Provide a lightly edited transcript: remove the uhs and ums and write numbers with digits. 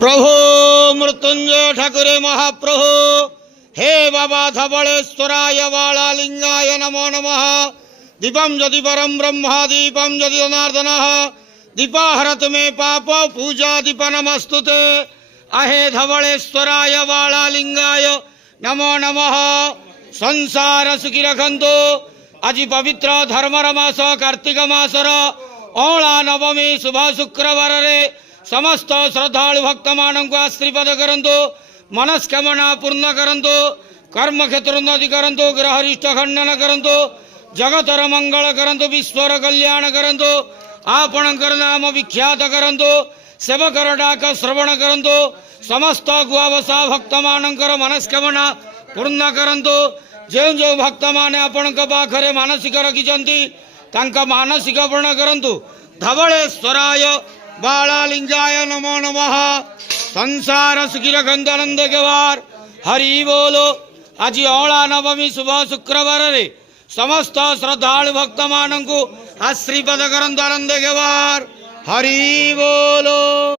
प्रभु मृत्युंजय ठाकुरे महाप्रभु हे बाबा धवलेश्वराय बालालिंगाय नमो नमः। दीपम यदि परम ब्रह्म दीपम यदि जनार्दन दीपाहरत में पाप पूजा दीप नमस्तुते। अहे धवलेश्वराय बालालिंगाय नमो नमः। संसार सुखी रखंतु। आज पवित्र धर्मर मास कार्तिक मासर अला नवमी शुभ शुक्रवार समस्त श्रद्धालु भक्त मानक आशीर्वाद करंतु, मनस्कामना पूर्ण करंतु, कर्म क्षेत्र उन्नति करंतु, ग्रहरिष्ट खंडन करंतु, जगतर मंगल करंतु, विश्वर कल्याण करंतु, आपणकर नाम विख्यात करंतु, सेवकर डाक श्रवण करंतु, समस्त गुआवसा भक्त मानकर मनस्कामना पूर्ण करंतु। जो जो भक्त माने आपण पाखरे मानसिक रखिछंती तांका मानसिक पूर्ण करंतु। धवलेश्वराय बालालिंगाय नमो नमः। संसार सुखी रखंतु आनंद के वार हरि बोलो। आज अला नवमी शुभ शुक्रवार रे समस्त श्रद्धालु भक्त मानक आशीर्वाद करंतु आनंद के वार हरि बोलो।